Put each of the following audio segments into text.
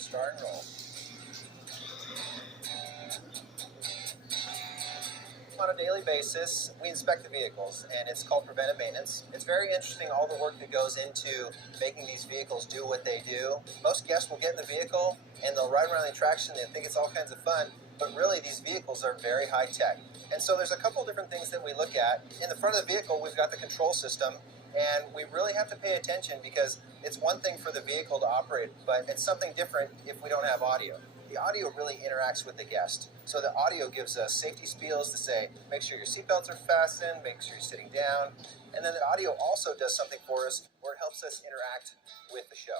start and roll. On a daily basis, we inspect the vehicles, and it's called preventive maintenance. It's very interesting, all the work that goes into making these vehicles do what they do. Most guests will get in the vehicle and they'll ride around the attraction and think it's all kinds of fun, but really these vehicles are very high tech. And so there's a couple different things that we look at. In the front of the vehicle, we've got the control system, and we really have to pay attention because it's one thing for the vehicle to operate, but it's something different if we don't have audio. The audio really interacts with the guest. So the audio gives us safety spiels to say, make sure your seatbelts are fastened, make sure you're sitting down. And then the audio also does something for us where it helps us interact with the show.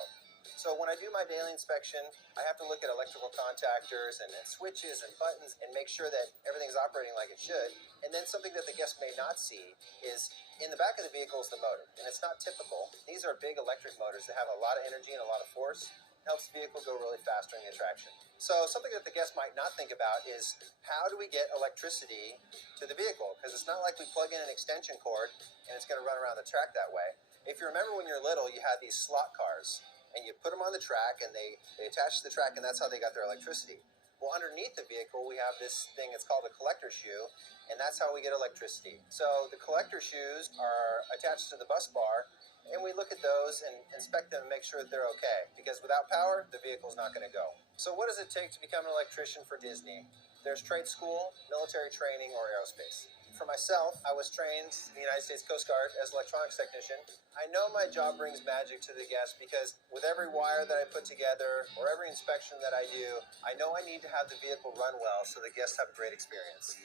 So when I do my daily inspection, I have to look at electrical contactors and switches and buttons and make sure that everything's operating like it should. And then something that the guest may not see is in the back of the vehicle is the motor. And it's not typical. These are big electric motors that have a lot of energy and a lot of force. Helps the vehicle go really fast during the attraction. So something that the guest might not think about is how do we get electricity to the vehicle? Because it's not like we plug in an extension cord and it's going to run around the track that way. If you remember when you're little, you had these slot cars and you put them on the track and they attach to the track, and that's how they got their electricity. Well, underneath the vehicle, we have this thing, it's called a collector shoe, and that's how we get electricity. So the collector shoes are attached to the bus bar, and we look at those and inspect them and make sure that they're okay. Because without power, the vehicle's not going to go. So what does it take to become an electrician for Disney? There's trade school, military training, or aerospace. For myself, I was trained in the United States Coast Guard as an electronics technician. I know my job brings magic to the guest because with every wire that I put together or every inspection that I do, I know I need to have the vehicle run well so the guests have a great experience.